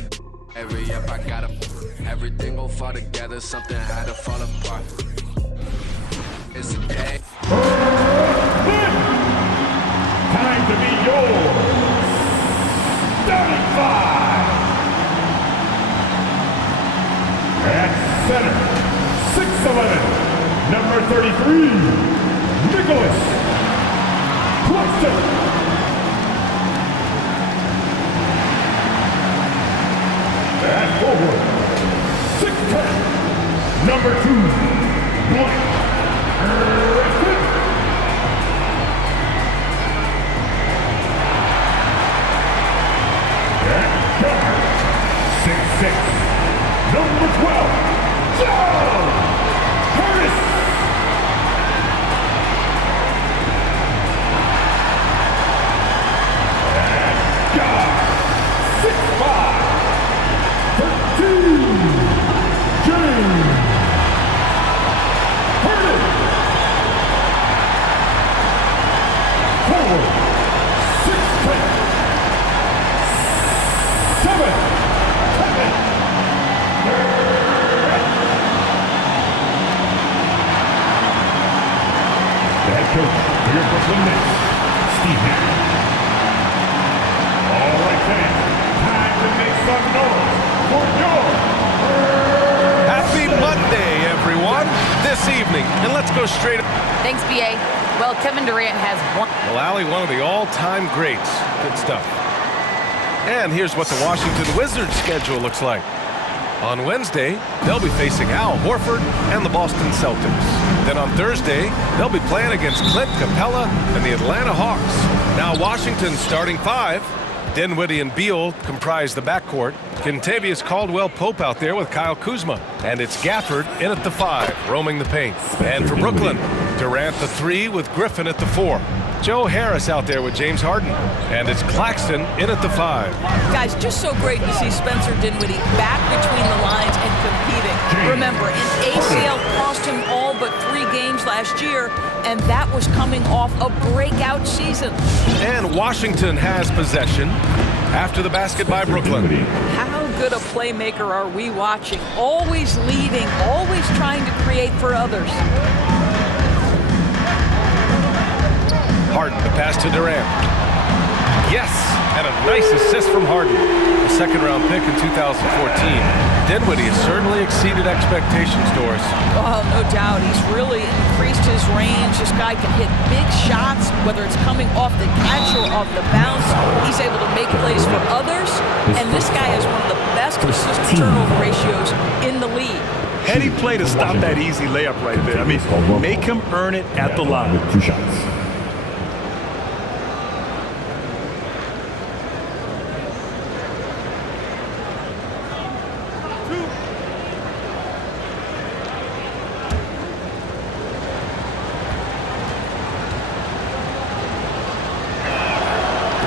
gotta hurry up, I gotta everything gon' fall together, something had to fall apart. It's a day. Time to be yours. Starting five. At center, 6'11", number 33, Nicholas Cluxton. At forward, 6'10", number 2, Blake Griffin. At guard, 6'6", number 12, Joe Harris. At guard, 6'5", 13, James Harden. Forward, 6'10", 7, Kevin Durant. The head coach for your Brooklyn Nets, Steve Nash. All right, fans, time to make some noise for your Happy Monday, everyone, this evening. And let's go straight. Thanks, BA. Well, Kevin Durant has one. Well, Allie, one of the all-time greats. Good stuff. And here's what the Washington Wizards schedule looks like. On Wednesday, they'll be facing Al Horford and the Boston Celtics. Then on Thursday, they'll be playing against Clint Capella and the Atlanta Hawks. Now Washington's starting five. Dinwiddie and Beal comprise the backcourt. Kentavious Caldwell-Pope out there with Kyle Kuzma. And it's Gafford in at the 5, roaming the paint. And for Brooklyn, Durant the 3 with Griffin at the 4. Joe Harris out there with James Harden. And it's Claxton in at the 5. Guys, just so great to see Spencer Dinwiddie back between the lines and competing. Remember, an ACL cost him all but 3 games last year, and that was coming off a breakout season. And Washington has possession after the basket by Brooklyn. How good a playmaker are we watching? Always leading, always trying to create for others. Harden, the pass to Durant. Yes, and a nice assist from Harden. A second-round pick in 2014. Dinwiddie has certainly exceeded expectations, Doris. Oh, no doubt. He's really increased his range. This guy can hit big shots, whether it's coming off the catch or off the bounce. He's able to make plays for others, and this guy has one of the best assist-to-turnover ratios in the league. Heady play to stop that easy layup right there. I mean, make him earn it at the line. 2 shots.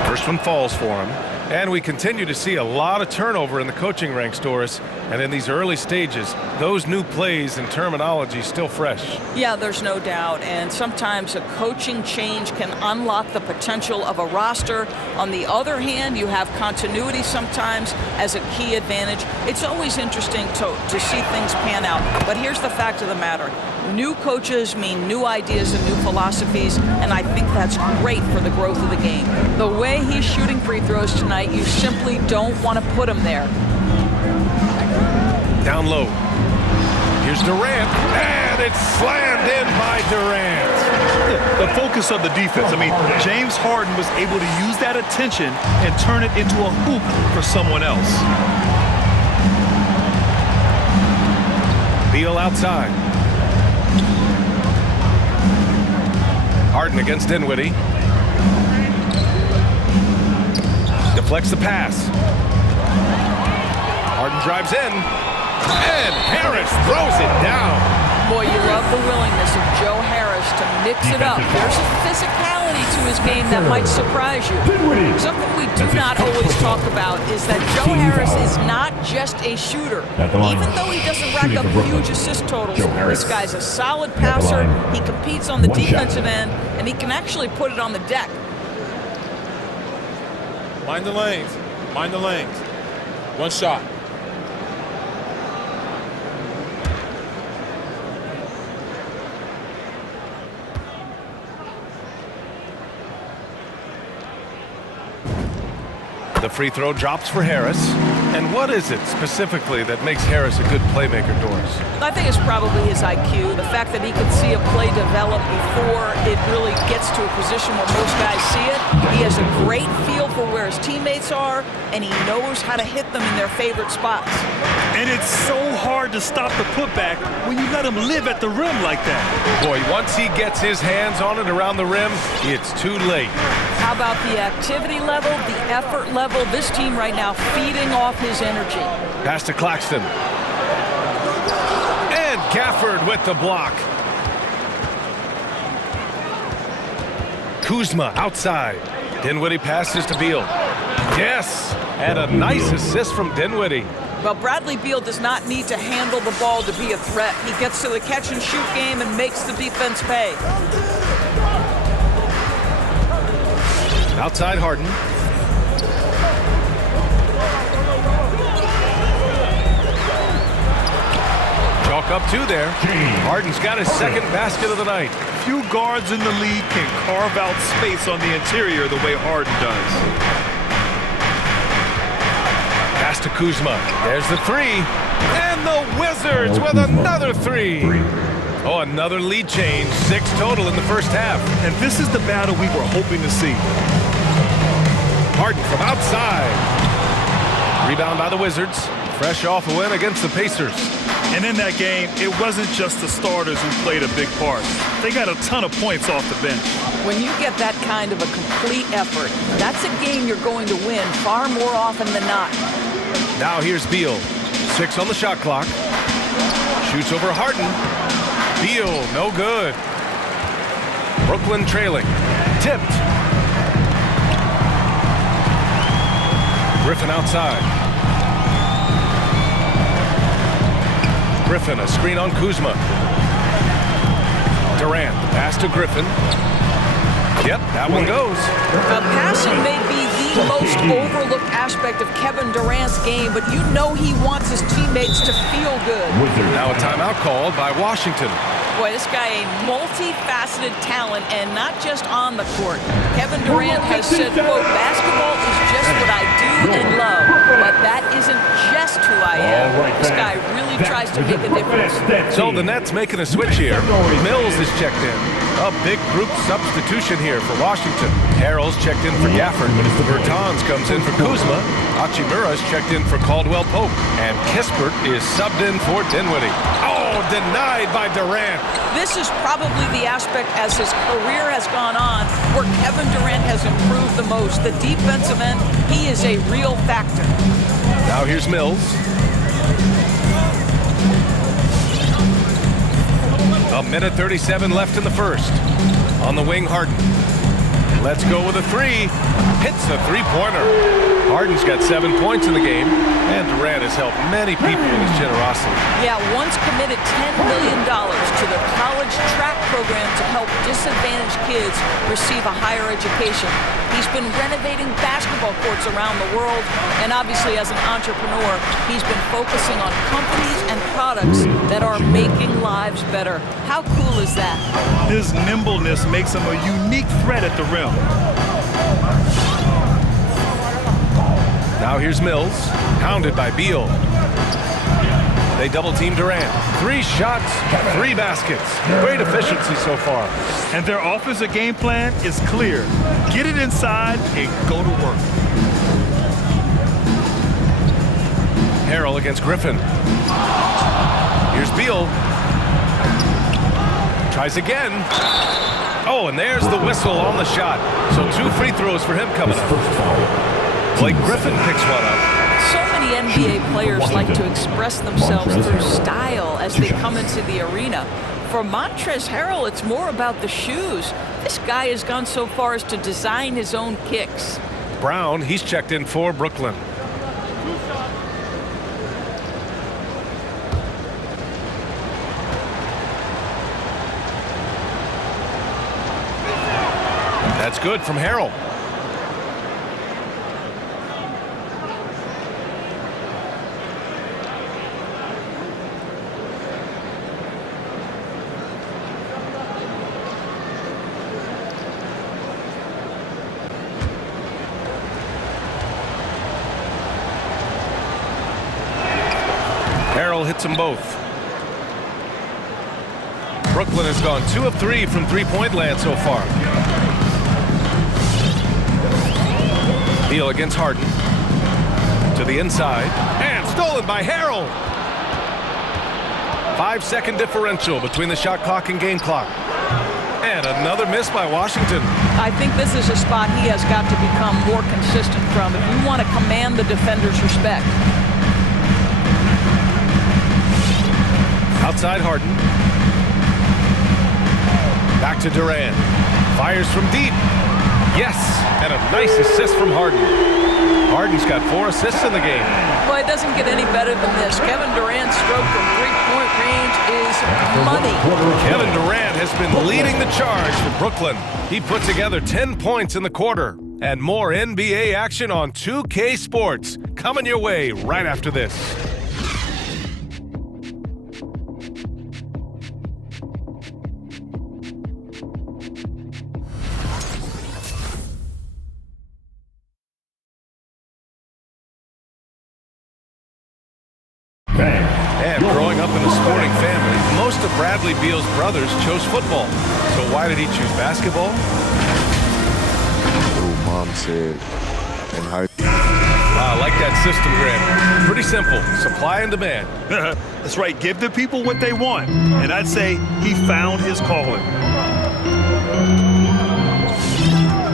First one falls for him. And we continue to see a lot of turnover in the coaching ranks, Doris. And in these early stages, those new plays and terminology still fresh. Yeah, there's no doubt. And sometimes a coaching change can unlock the potential of a roster. On the other hand, you have continuity sometimes as a key advantage. It's always interesting to see things pan out. But here's the fact of the matter. New coaches mean new ideas and new philosophies, and I think that's great for the growth of the game. The way he's shooting free throws tonight, you simply don't want to put him there. Down low. Here's Durant, and it's slammed in by Durant. The focus of the defense. I mean, James Harden was able to use that attention and turn it into a hoop for someone else. Beal outside. Harden against Dinwiddie. Deflects the pass. Harden drives in. And Harris throws it down. Boy, you love the willingness of Joe Harris to mix it up. There's a physicality to his game that might surprise you. Something we do not always talk about is that Joe Harris is not just a shooter. Even though he doesn't rack up huge assist totals, this guy's a solid passer. He competes on the defensive end, and he can actually put it on the deck. Mind the lanes. Mind the lanes. One shot. The free throw drops for Harris. And what is it specifically that makes Harris a good playmaker, Doris? I think it's probably his IQ, the fact that he can see a play develop before it really gets to a position where most guys see it. He has a great feel for where his teammates are, and he knows how to hit them in their favorite spots. And it's so hard to stop the putback when you let him live at the rim like that. Boy, once he gets his hands on it around the rim, it's too late. How about the activity level, the effort level? This team right now feeding off his energy. Pass to Claxton. And Gafford with the block. Kuzma outside. Dinwiddie passes to Beal. Yes, and a nice assist from Dinwiddie. Well, Bradley Beal does not need to handle the ball to be a threat. He gets to the catch-and-shoot game and makes the defense pay. Outside Harden. Chalk up two there. Harden's got his second basket of the night. Few guards in the league can carve out space on the interior the way Harden does. Pass to Kuzma. There's the three. And the Wizards with another three. Oh, another lead change. 6 total in the first half. And this is the battle we were hoping to see. Harden from outside. Rebound by the Wizards. Fresh off a win against the Pacers. And in that game, it wasn't just the starters who played a big part. They got a ton of points off the bench. When you get that kind of a complete effort, that's a game you're going to win far more often than not. Now here's Beal. 6 on the shot clock. Shoots over Harden. Beal, no good. Brooklyn trailing. Tipped. Griffin outside. Griffin, a screen on Kuzma. Durant, pass to Griffin. Yep, that one goes. Passing may be the most overlooked aspect of Kevin Durant's game, but you know he wants his teammates to feel good. Now a timeout called by Washington. Boy, this guy a multifaceted talent, and not just on the court. Kevin Durant has said, quote, basketball is just what I do and love, but that isn't just who I am. This guy really tries to make a difference. So the Nets making a switch here. Mills is checked in. A big group substitution here for Washington. Harrell's checked in for Gafford. Bertans comes in for Kuzma. Hachimura's checked in for Caldwell Pope. And Kispert is subbed in for Dinwiddie. Oh, denied by Durant. This is probably the aspect as his career has gone on where Kevin Durant has improved the most. The defensive end, he is a real factor. Now here's Mills. A minute 37 left in the first. On the wing, Harden. Let's go with a three. Hits a three-pointer. Harden's got 7 points in the game, and Durant has helped many people with his generosity. Yeah, once committed $10 million to the college track program to help disadvantaged kids receive a higher education. He's been renovating basketball courts around the world, and obviously as an entrepreneur, he's been focusing on companies and products that are making lives better. How cool is that? His nimbleness makes him a unique threat at the rim. Now here's Mills, hounded by Beal. They double-team Durant. 3 shots, 3 baskets. Great efficiency so far. And their offensive game plan is clear. Get it inside and go to work. Harrell against Griffin. Here's Beal. Tries again. Oh, and there's the whistle on the shot. So 2 free throws for him coming up. Blake Griffin picks one up. So many NBA players like to express themselves through style as they come into the arena. For Montrezl Harrell, it's more about the shoes. This guy has gone so far as to design his own kicks. Brown, he's checked in for Brooklyn. That's good from Harrell. Harrell hits them both. Brooklyn has gone 2 of 3 from three-point land so far. Beal against Harden. To the inside. And stolen by Harrell. 5-second differential between the shot clock and game clock. And another miss by Washington. I think this is a spot he has got to become more consistent from if you want to command the defender's respect. Outside Harden. Back to Durant. Fires from deep. Yes, and a nice assist from Harden. Harden's got 4 assists in the game. Well, it doesn't get any better than this. Kevin Durant's stroke from three-point range is money. Kevin Durant has been leading the charge for Brooklyn. He put together 10 points in the quarter. And more NBA action on 2K Sports coming your way right after this. And growing up in a sporting family, most of Bradley Beal's brothers chose football. So why did he choose basketball? Oh, Mom said, and how... I like that system, Grant. Pretty simple. Supply and demand. That's right. Give the people what they want. And I'd say he found his calling.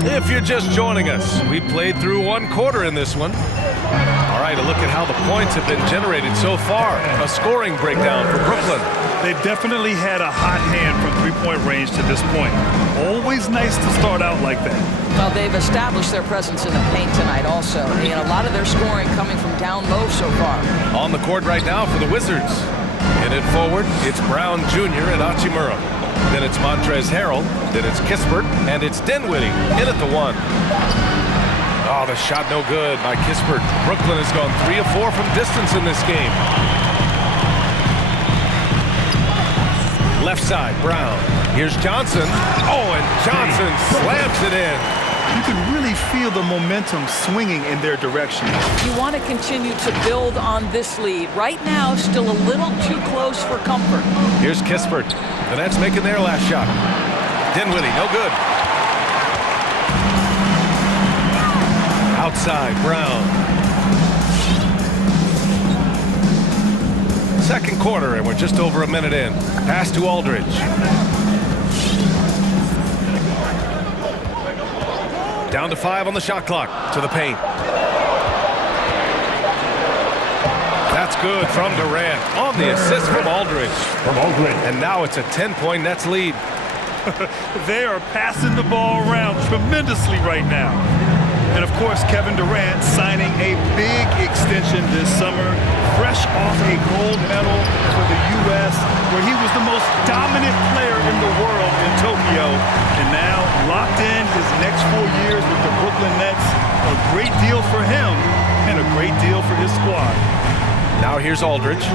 If you're just joining us, we played through 1 quarter in this one. All right, a look at how the points have been generated so far. A scoring breakdown for Brooklyn. They definitely had a hot hand from three-point range to this point. Always nice to start out like that. Well, they've established their presence in the paint tonight also. And a lot of their scoring coming from down low so far. On the court right now for the Wizards. In it forward, it's Brown Jr. and Hachimura. Then it's Montrezl Harrell. Then it's Kispert. And it's Dinwiddie in at the 1. Oh, the shot no good by Kispert. Brooklyn has gone 3 of 4 from distance in this game. Left side, Brown. Here's Johnson. Oh, and Johnson slams it in. You can really feel the momentum swinging in their direction. You want to continue to build on this lead. Right now, still a little too close for comfort. Here's Kispert. The Nets making their last shot. Dinwiddie, no good. Outside, Brown. Second quarter, and we're just over a minute in. Pass to Aldridge. Down to 5 on the shot clock. To the paint. That's good from Durant on the assist from Aldridge. And now it's a 10-point Nets lead. They are passing the ball around tremendously right now. And, of course, Kevin Durant signing a big extension this summer, fresh off a gold medal for the U.S., where he was the most dominant player in the world in Tokyo. And now locked in his next 4 years with the Brooklyn Nets. A great deal for him and a great deal for his squad. Now here's Aldridge.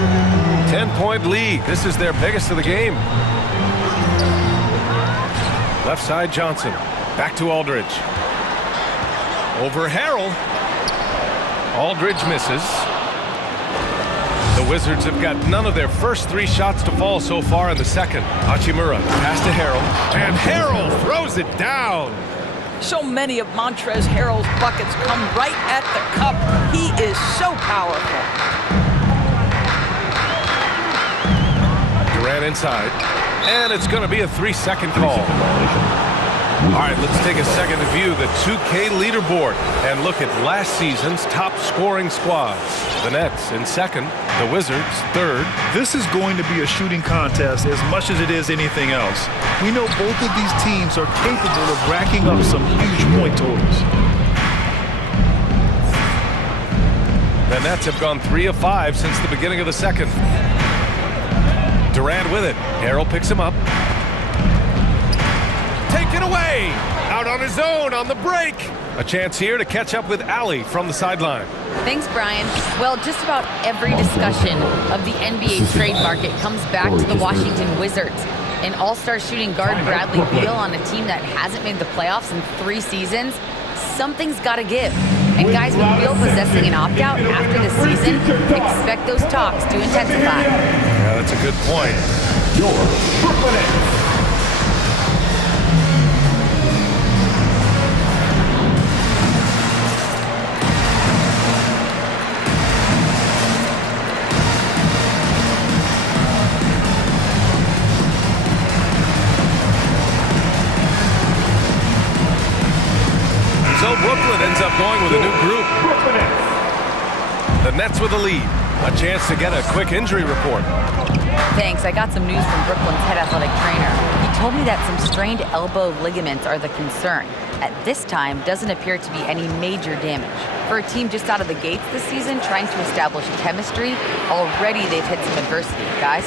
10-point lead. This is their biggest of the game. Left side, Johnson. Back to Aldridge. Over Harrell. Aldridge misses. The Wizards have got none of their first 3 shots to fall so far in the second. Hachimura pass to Harrell. And Harrell throws it down. So many of Montrezl Harrell's buckets come right at the cup. He is so powerful. Durant inside. And it's going to be a 3-second call. All right, let's take a second to view the 2K leaderboard and look at last season's top scoring squads. The Nets in second, the Wizards third. This is going to be a shooting contest as much as it is anything else. We know both of these teams are capable of racking up some huge point totals. The Nets have gone 3 of 5 since the beginning of the second. Durant with it. Harrell picks him up. Taken away! Out on his own on the break. A chance here to catch up with Allie from the sideline. Thanks, Brian. Well, just about every discussion of the NBA trade market comes back to the Washington Wizards. An all-star shooting guard, Bradley Beal, on a team that hasn't made the playoffs in 3 seasons. Something's got to give. And guys, with Beal possessing an opt-out after the season, expect those talks to intensify. Yeah, that's a good point. Your Brooklyn Nets. So Brooklyn ends up going with a new group. The Nets with a lead. A chance to get a quick injury report. Thanks. I got some news from Brooklyn's head athletic trainer. He told me that some strained elbow ligaments are the concern. At this time, doesn't appear to be any major damage. For a team just out of the gates this season, trying to establish chemistry, already they've hit some adversity, guys.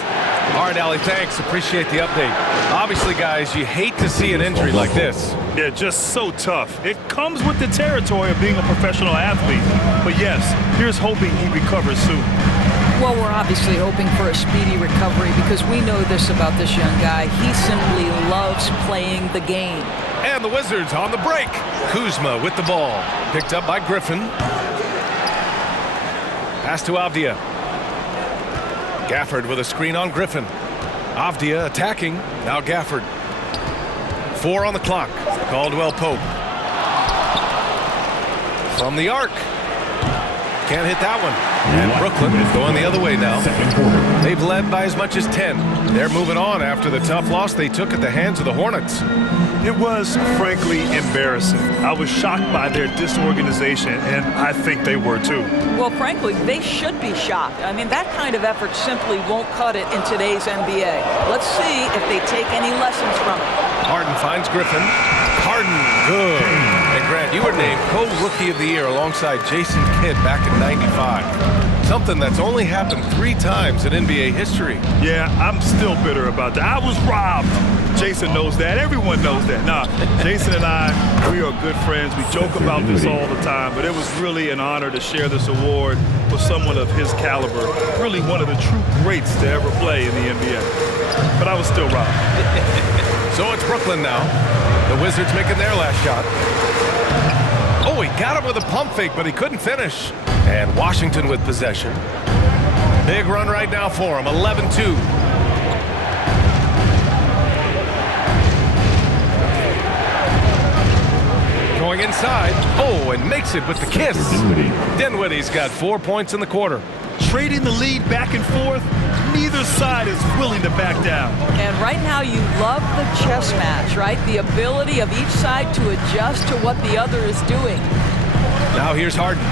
All right, Allie, thanks. Appreciate the update. Obviously, guys, you hate to see an injury like this. Yeah, just so tough. It comes with the territory of being a professional athlete. But yes, here's hoping he recovers soon. Well, we're obviously hoping for a speedy recovery because we know this about this young guy. He simply loves playing the game. And the Wizards on the break. Kuzma with the ball. Picked up by Griffin. Pass to Avdia. Gafford with a screen on Griffin. Avdia attacking. Now Gafford. 4 on the clock. Caldwell Pope. From the arc. Can't hit that one. And Brooklyn is going the other way now. They've led by as much as 10. They're moving on after the tough loss they took at the hands of the Hornets. It was, frankly, embarrassing. I was shocked by their disorganization, and I think they were too. Well, frankly, they should be shocked. I mean, that kind of effort simply won't cut it in today's NBA. Let's see if they take any lessons from it. Harden finds Griffin. Harden, good. And Grant, you were named co-rookie of the year alongside Jason Kidd back in '95. Something that's only happened 3 times in NBA history. Yeah, I'm still bitter about that. I was robbed. Jason knows that. Everyone knows that. Nah, Jason and I, we are good friends. We joke about this all the time, but it was really an honor to share this award with someone of his caliber. Really one of the true greats to ever play in the NBA. But I was still robbed. So it's Brooklyn now. The Wizards making their last shot. Oh, he got him with a pump fake, but he couldn't finish. And Washington with possession. Big run right now for him, 11-2. Going inside. Oh, and makes it with the kiss. Dinwiddie's got 4 points in the quarter. Trading the lead back and forth, neither side is willing to back down. And right now you love the chess match, right? The ability of each side to adjust to what the other is doing. Now here's Harden.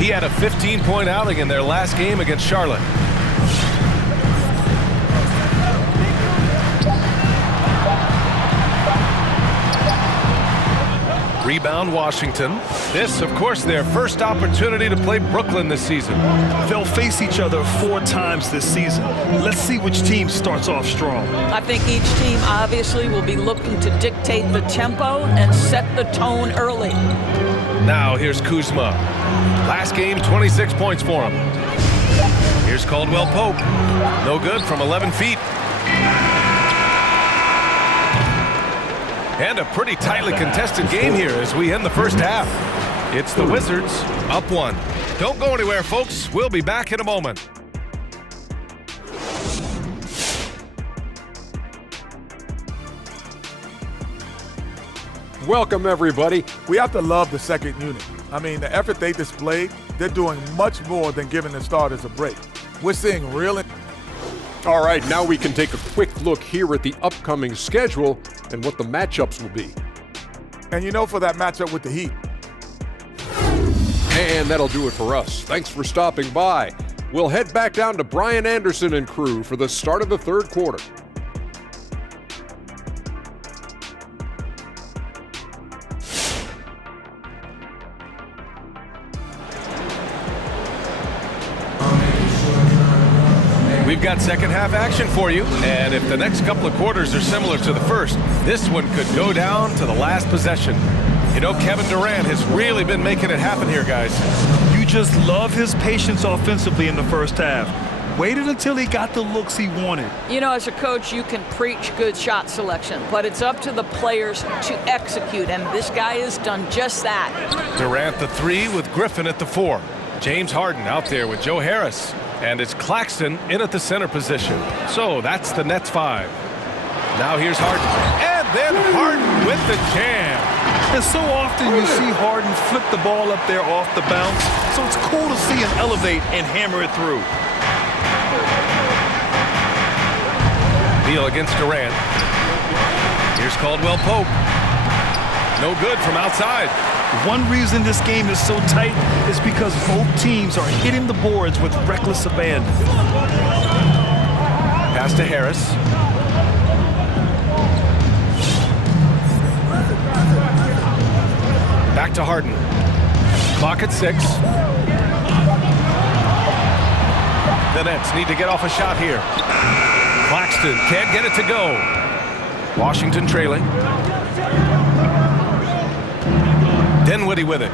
He had a 15-point outing in their last game against Charlotte. Rebound Washington. This, of course, their first opportunity to play Brooklyn this season. They'll face each other 4 times this season. Let's see which team starts off strong. I think each team obviously will be looking to dictate the tempo and set the tone early. Now here's Kuzma. Last game, 26 points for him. Here's Caldwell Pope. No good from 11 feet. And a pretty tightly contested game here as we end the first half. It's the Wizards up 1. Don't go anywhere, folks. We'll be back in a moment. Welcome, everybody. We have to love the second unit. I mean, the effort they displayed, they're doing much more than giving the starters a break. We're seeing real... All right, now we can take a quick look here at the upcoming schedule and what the matchups will be. And you know, for that matchup with the Heat. And that'll do it for us. Thanks for stopping by. We'll head back down to Brian Anderson and crew for the start of the third quarter. We've got second half action for you, and if the next couple of quarters are similar to the first, this one could go down to the last possession. You know, Kevin Durant has really been making it happen here, guys. You just love his patience offensively in the first half. waited until he got the looks he wanted. You know, as a coach, you can preach good shot selection, but it's up to the players to execute, and this guy has done just that. Durant the 3 with Griffin at the 4. James Harden out there with Joe Harris. And it's Claxton in at the center position. So that's the Nets 5. Now here's Harden. And then Harden with the jam. And so often you see Harden flip the ball up there off the bounce. So it's cool to see him elevate and hammer it through. Beal against Durant. Here's Caldwell Pope. No good from outside. One reason this game is so tight is because both teams are hitting the boards with reckless abandon. Pass to Harris. Back to Harden. Clock at 6. The Nets need to get off a shot here. Claxton can't get it to go. Washington trailing. Dinwiddie with it.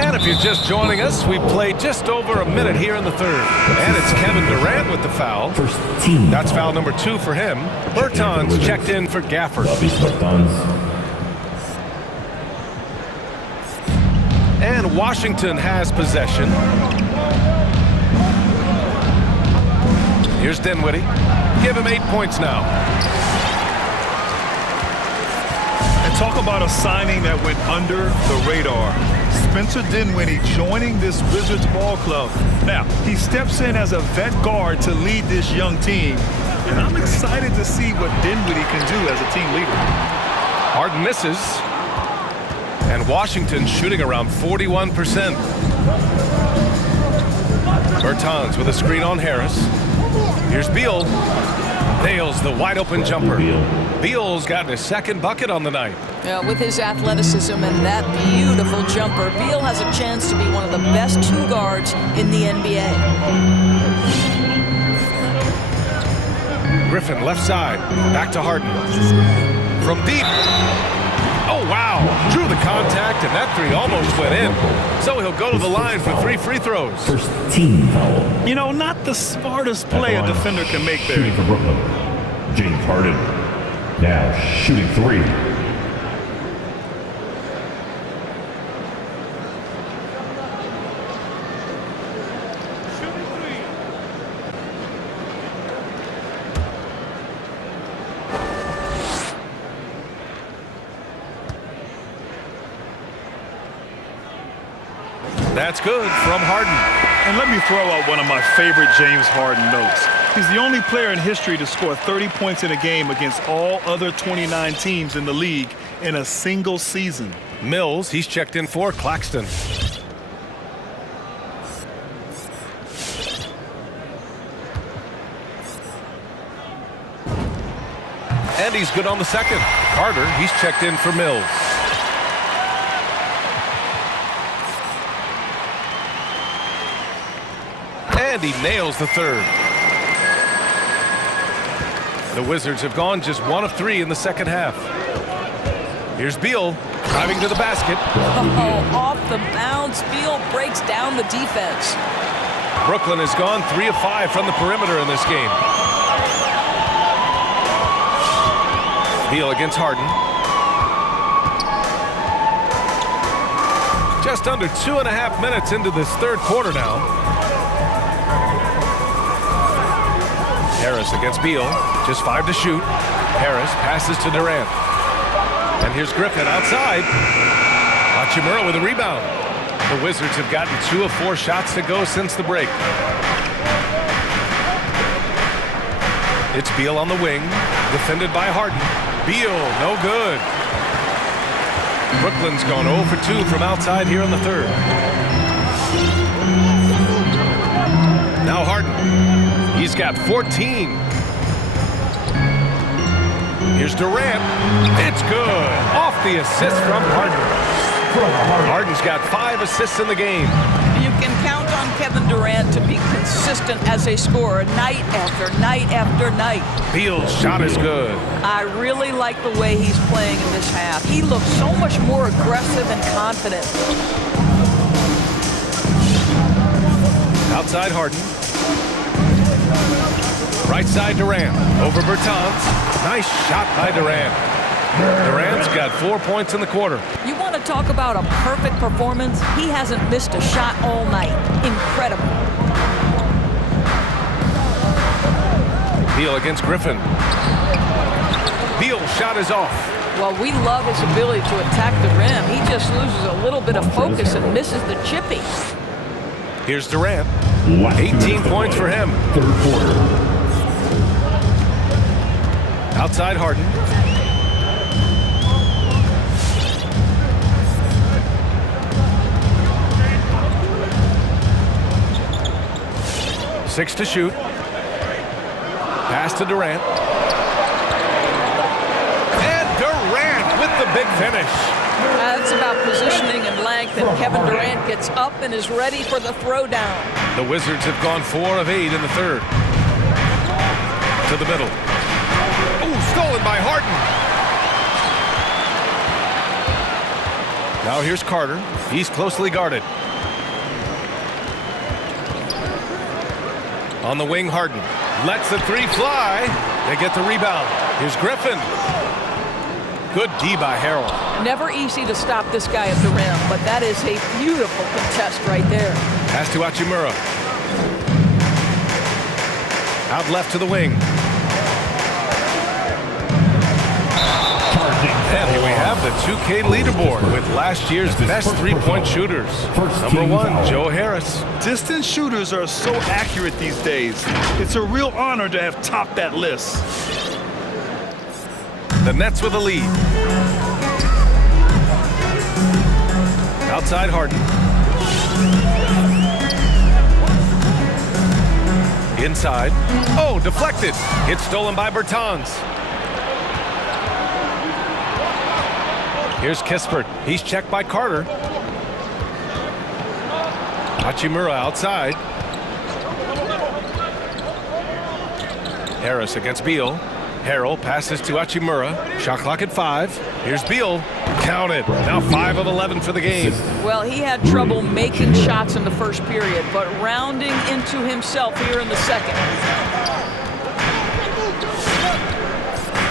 And if you're just joining us, we played just over a minute here in the 3rd. And it's Kevin Durant with the foul. First team. That's foul number 2 for him. Bertans checked in for Gafford. And Washington has possession. Here's Dinwiddie. Give him 8 points now. And talk about a signing that went under the radar. Spencer Dinwiddie joining this Wizards ball club. Now, he steps in as a vet guard to lead this young team. And I'm excited to see what Dinwiddie can do as a team leader. Harden misses. And Washington shooting around 41%. Bertans with a screen on Harris. Here's Beal. Nails the wide open jumper. Beal's gotten his 2nd bucket on the night. Yeah, with his athleticism and that beautiful jumper, Beal has a chance to be one of the best 2 guards in the NBA. Griffin left side. Back to Harden. From deep. Oh, wow. Drew the contact, and that 3 almost went in. So he'll go to the line for 3 free throws. First team foul. You know, not the smartest play a defender can make there. Shooting for Brooklyn, James Harden. Now shooting 3. That's good from Harden. And let me throw out one of my favorite James Harden notes. He's the only player in history to score 30 points in a game against all other 29 teams in the league in a single season. Mills, he's checked in for Claxton. And he's good on the 2nd. Carter, he's checked in for Mills. And he nails the 3rd. The Wizards have gone just 1 of 3 in the 2nd half. Here's Beal driving to the basket. Oh, off the bounce. Beal breaks down the defense. Brooklyn has gone 3 of 5 from the perimeter in this game. Beal against Harden. Just under 2.5 minutes into this 3rd quarter now. Harris against Beal. Just 5 to shoot. Harris passes to Durant. And here's Griffin outside. Hachimura with a rebound. The Wizards have gotten 2 of 4 shots to go since the break. It's Beal on the wing. Defended by Harden. Beal, no good. Brooklyn's gone 0 for 2 from outside here in the 3rd. Now Harden. He's got 14. Here's Durant. It's good. Off the assist from Harden. Harden's got 5 assists in the game. You can count on Kevin Durant to be consistent as a scorer night after night after night. Beal's shot is good. I really like the way he's playing in this half. He looks so much more aggressive and confident. Outside Harden. Right side Durant. Over Bertans. Nice shot by Durant. Durant's got 4 points in the quarter. You want to talk about a perfect performance? He hasn't missed a shot all night. Incredible. Beal against Griffin. Beal's shot is off. Well, we love his ability to attack the rim. He just loses a little bit of focus and misses the chippy. Here's Durant. 18 points for him. Third quarter. Outside Harden. Six to shoot. Pass to Durant. And Durant with the big finish. That's about positioning and length, and Kevin Durant gets up and is ready for the throwdown. The Wizards have gone 4 of 8 in the third. To the middle. Oh, stolen by Harden. Now here's Carter. He's closely guarded. On the wing, Harden lets the three fly. They get the rebound. Here's Griffin. Good D by Harrell. Never easy to stop this guy at the rim, but that is a beautiful contest right there. Pass to Hachimura. Out left to the wing. And here we have the 2K leaderboard with last year's best three-point shooters. Number 1, Joe Harris. Distance shooters are so accurate these days. It's a real honor to have topped that list. The Nets with a lead. Outside Harden. Inside. Oh, deflected. It's stolen by Bertans. Here's Kispert. He's checked by Carter. Hachimura outside. Harris against Beal. Harrell passes to Hachimura. Shot clock at 5. Here's Beal. Counted. Now 5 of 11 for the game. Well, he had trouble making shots in the first period, but rounding into himself here in the second.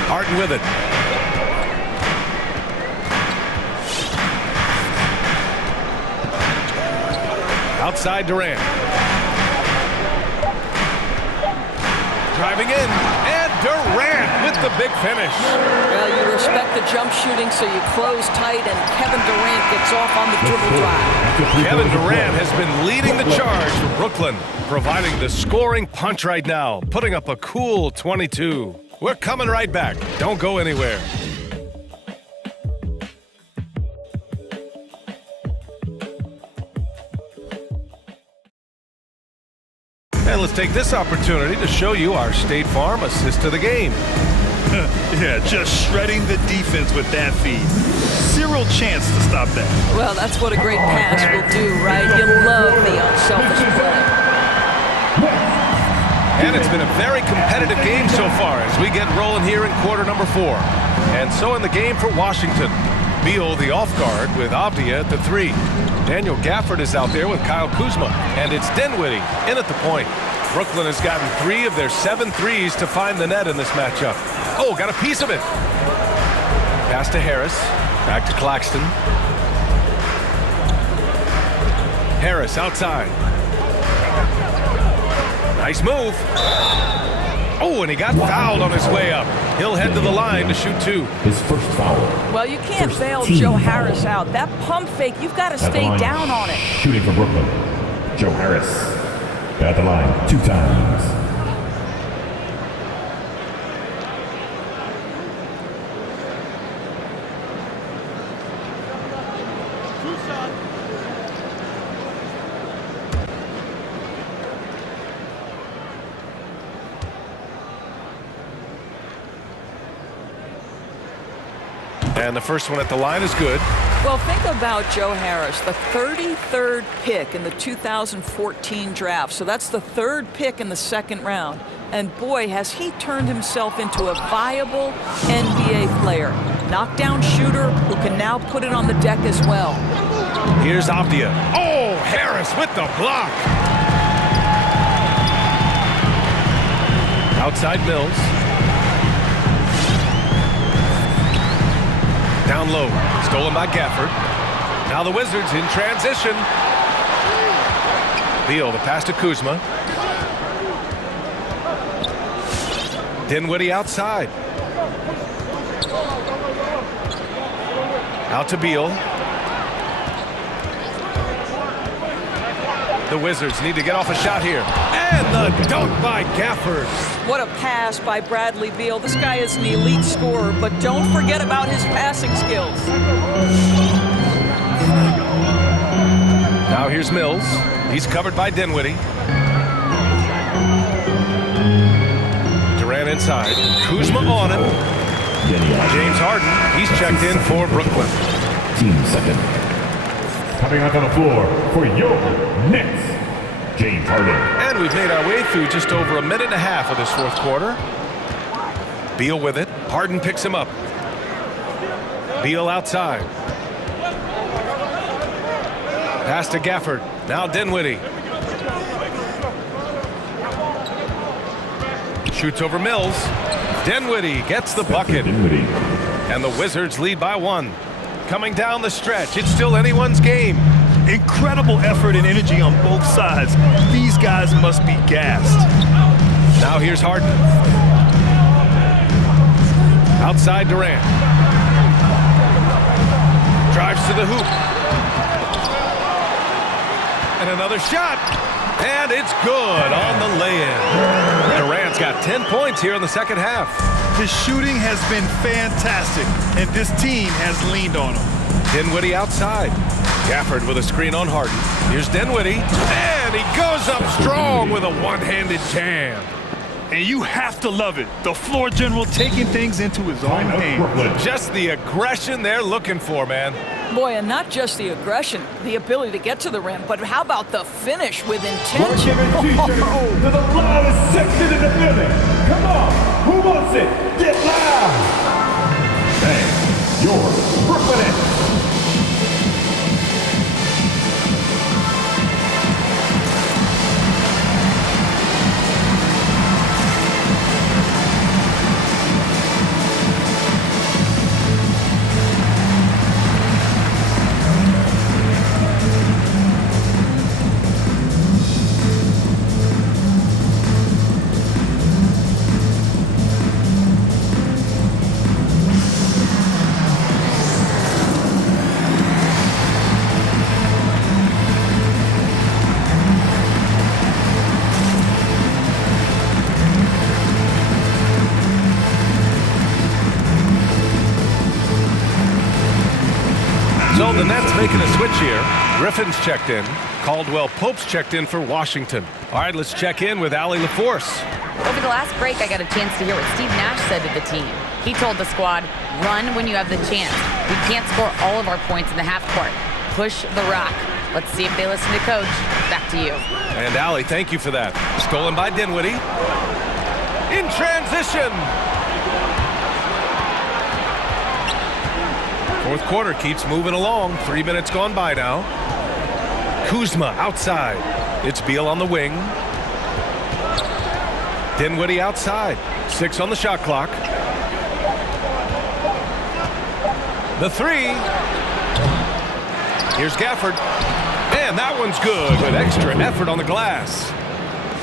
Harden with it. Outside Durant. Driving in, and Durant with the big finish. Well, you respect the jump shooting, so you close tight, and Kevin Durant gets off on the dribble drive. Kevin Durant has been leading the charge for Brooklyn, providing the scoring punch right now, putting up a cool 22. We're coming right back. Don't go anywhere. And let's take this opportunity to show you our State Farm assist to the game. Yeah, just shredding the defense with that feed. Zero chance to stop that. Well, that's what a great pass will do, right? You love the unselfish play. And it's been a very competitive game so far as we get rolling here in quarter number 4. And so in the game for Washington, Beal the off guard with Avdia at the 3. Daniel Gafford is out there with Kyle Kuzma. And it's Dinwiddie in at the point. Brooklyn has gotten 3 of their 7 threes to find the net in this matchup. Oh, got a piece of it. Pass to Harris. Back to Claxton. Harris outside. Nice move. Oh, and he got fouled on his way up. He'll head to the line to shoot 2. His first foul. Well, you can't bail Joe Harris out. That pump fake, you've got to stay down on it. Shooting for Brooklyn, Joe Harris. At the line 2 times. And the first one at the line is good. Well, think about Joe Harris, the 33rd pick in the 2014 draft. So that's the 3rd pick in the 2nd round. And boy, has he turned himself into a viable NBA player. Knockdown shooter who can now put it on the deck as well. Here's Avdia. Oh, Harris with the block. Outside Mills. Down low. Stolen by Gafford. Now the Wizards in transition. Beal, the pass to Kuzma. Dinwiddie outside. Out to Beal. The Wizards need to get off a shot here. And the dunk by Gafford. What a pass by Bradley Beal. This guy is an elite scorer, but don't forget about his passing skills. Now here's Mills. He's covered by Dinwiddie. Durant inside. Kuzma on him. James Harden, he's checked in for Brooklyn. Team second. Coming out on the floor for your Nets, James Harden. And we've made our way through just over a minute and a half of this fourth quarter. Beal with it. Harden picks him up. Beal outside. Pass to Gafford. Now Dinwiddie. Shoots over Mills. Dinwiddie gets the bucket. Dinwiddie. And the Wizards lead by 1. Coming down the stretch, it's still anyone's game. Incredible effort and energy on both sides. These guys must be gassed. Now here's Harden. Outside Durant. Drives to the hoop. And another shot. And it's good on the lay-in. Durant's got 10 points here in the second half. His shooting has been fantastic, and this team has leaned on him. Dinwiddie outside. Gafford with a screen on Harden. Here's Dinwiddie. And he goes up strong with a one-handed jam. And you have to love it. The floor general taking things into his own hands. Just the aggression they're looking for, man. Boy, and not just the aggression, the ability to get to the rim, but how about the finish with We're intention? giving t-shirts to the loudest section in the building. Come on, who wants it? Get loud! And your Brooklyn Nets. So the Nets making a switch here. Griffin's checked in. Caldwell Pope's checked in for Washington. All right, let's check in with Allie LaForce. Over the last break, I got a chance to hear what Steve Nash said to the team. He told the squad, run when you have the chance. We can't score all of our points in the half court. Push the rock. Let's see if they listen to Coach. Back to you. And Allie, thank you for that. Stolen by Dinwiddie. In transition. Fourth quarter keeps moving along. 3 minutes gone by now. Kuzma outside. It's Beal on the wing. Dinwiddie outside. 6 on the shot clock. The 3. Here's Gafford. And that one's good with extra effort on the glass.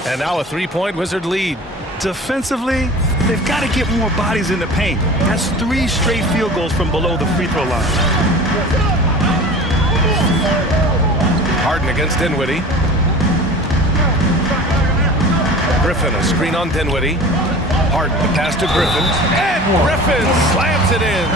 And now a 3-point Wizard lead. Defensively, they've got to get more bodies in the paint. That's 3 straight field goals from below the free throw line. Harden against Dinwiddie. Griffin, a screen on Dinwiddie. Harden, the pass to Griffin. And Griffin slams it in.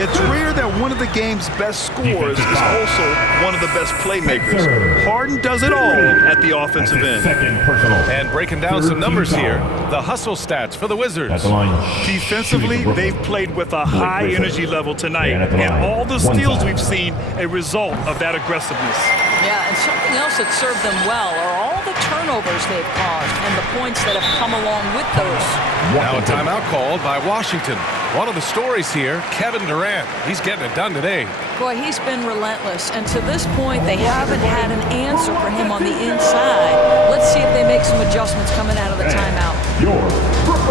It's rare that one of the game's best scorers is also one of the best playmakers. Harden does it all at the offensive end. Second personal. And breaking down some numbers here, the hustle stats for the Wizards. At the line. Defensively, they've played with a high energy level tonight, and all the steals we've seen a result of that aggressiveness. Yeah, and something else that served them well are all the turnovers they've caused and the points that have come along with those. Now a timeout called by Washington. One of the stories here, Kevin Durant. He's getting it done today. Boy, he's been relentless, and to this point, they haven't had an answer for him on the inside. Let's see if they make some adjustments coming out of the timeout. Your Brooklyn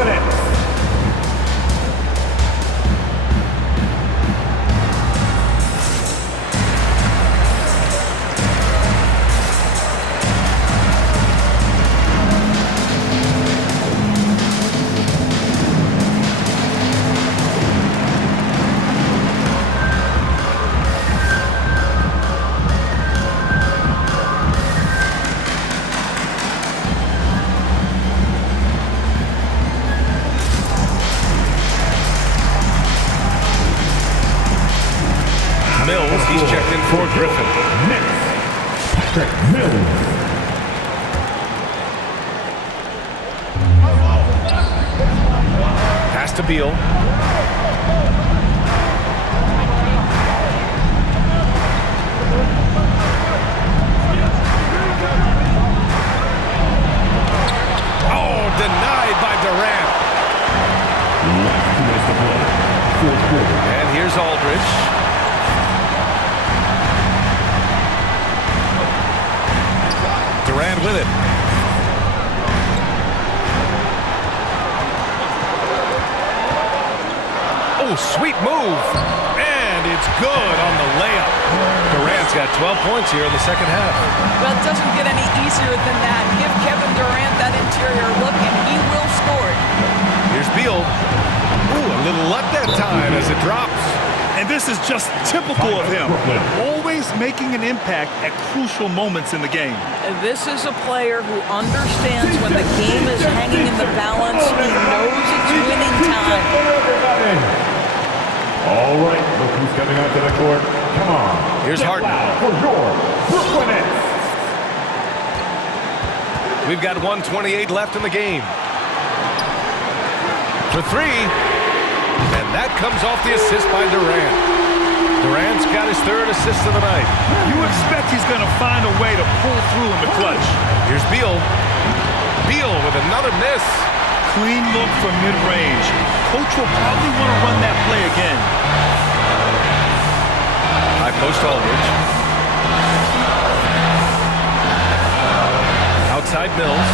Patrick Mills. Pass to Beal. Oh, denied by Durant. Left to miss the play. Fourth quarter. And here's Aldridge. Durant with it. Oh, sweet move. And it's good on the layup. Durant's got 12 points here in the second half. Well, it doesn't get any easier than that. Give Kevin Durant that interior look, and he will score it. Here's Beal. Ooh, a little luck that time as it drops. And this is just typical of him. Always making an impact at crucial moments in the game. And this is a player who understands when the game is hanging in the balance. He knows it's winning time. All right, look who's coming onto the court. Come on. Here's Get Harden. loud for your Brooklyn Nets. We've got 1:28 left in the game. For three. And that comes off the assist by Durant. Durant's got his third assist of the night. You expect he's going to find a way to pull through in the clutch. Here's Beal. Beal with another miss. Clean look from mid-range. Coach will probably want to run that play again. High post Aldridge. Outside Mills.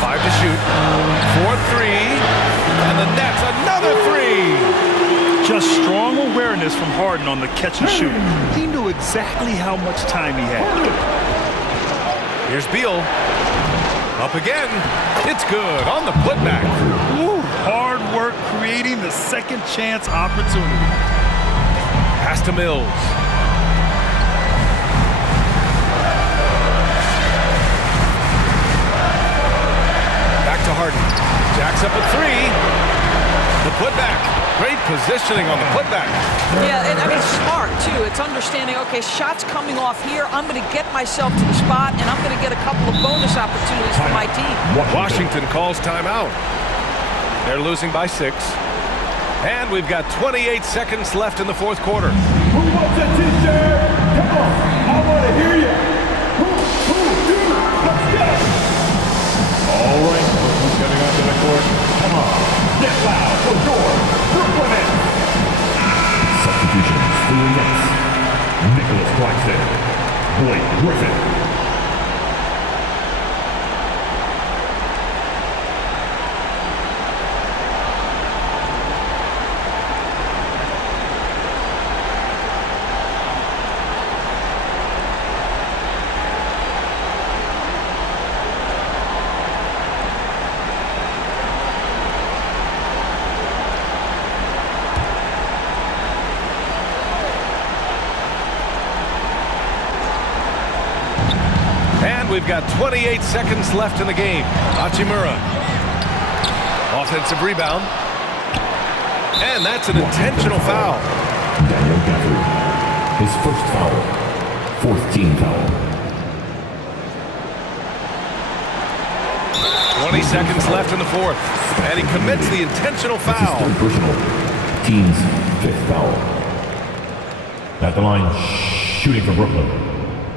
5 to shoot. 4-3. And the Nets another three. Just strong awareness from Harden on the catch and shoot. He knew exactly how much time he had. Here's Beal. Up again. It's good on the putback. Ooh, hard work creating the second chance opportunity. Pass to Mills. Back to Harden. Jacks up a three. The putback. Great positioning on the putback. Yeah, and I mean, smart, too. It's understanding, okay, shots coming off here. I'm going to get myself to the spot, and I'm going to get a couple of bonus opportunities for my team. Washington calls timeout. They're losing by 6. And we've got 28 seconds left in the fourth quarter. Who wants a t-shirt? Come on, I want to hear you. Who, let's go. All right, look who's coming onto the court. Come on, get loud for your Brooklyn Nets. Substitutions for the Nets. Nicholas Claxton, Blake Griffin. We've got 28 seconds left in the game. Hachimura. Offensive rebound. And that's an intentional foul. Daniel Gafford. His first foul. Fourth team foul. 20 seconds left in the fourth. And he commits the intentional foul. Third personal. Team's fifth foul. At the line, shooting for Brooklyn,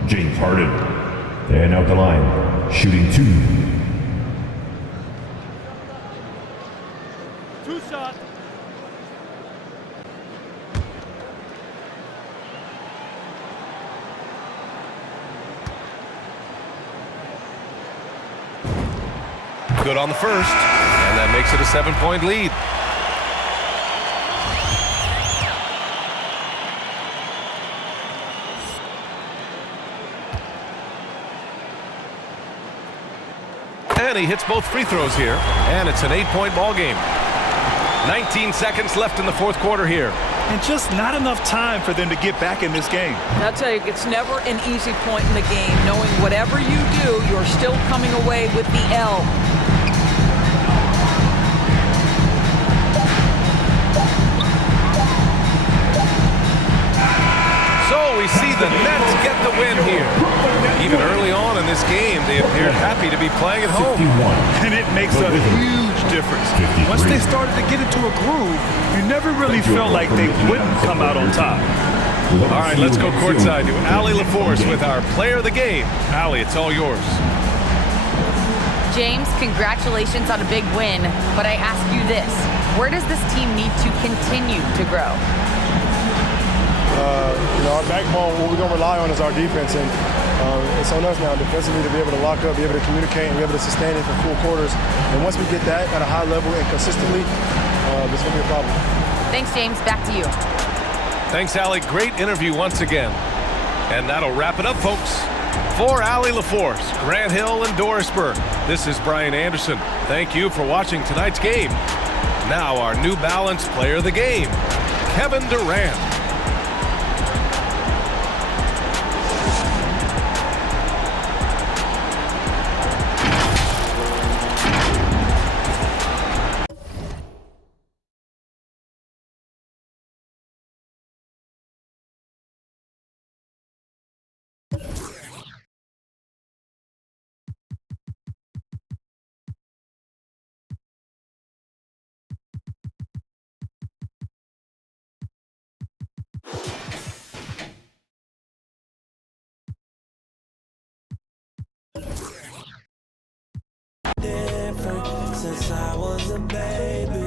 James Harden. And out the line, shooting 2. 2 shots. Good on the first, and that makes it a 7-point lead. And he hits both free throws here, and it's an 8-point ball game. 19 seconds left in the fourth quarter here. And just not enough time for them to get back in this game. I'll tell you, it's never an easy point in the game, knowing whatever you do, you're still coming away with the L. So he the Nets get the win here. Even early on in this game, they appeared happy to be playing at home. And it makes a huge difference. Once they started to get into a groove, you never really felt like they wouldn't come out on top. All right, let's go courtside to Allie LaForce with our player of the game. Allie, it's all yours. James, congratulations on a big win, but I ask you this. Where does this team need to continue to grow? Our backbone, what we're going to rely on is our defense, and it's on us now defensively to be able to lock up, be able to communicate, and be able to sustain it for full quarters. And once we get that at a high level and consistently, it's going to be a problem. Thanks, James. Back to you. Thanks, Allie. Great interview once again. And that'll wrap it up, folks. For Allie LaForce, Grant Hill, and Dorisburg, this is Brian Anderson. Thank you for watching tonight's game. Now our New Balance player of the game, Kevin Durant. Different since I was a baby.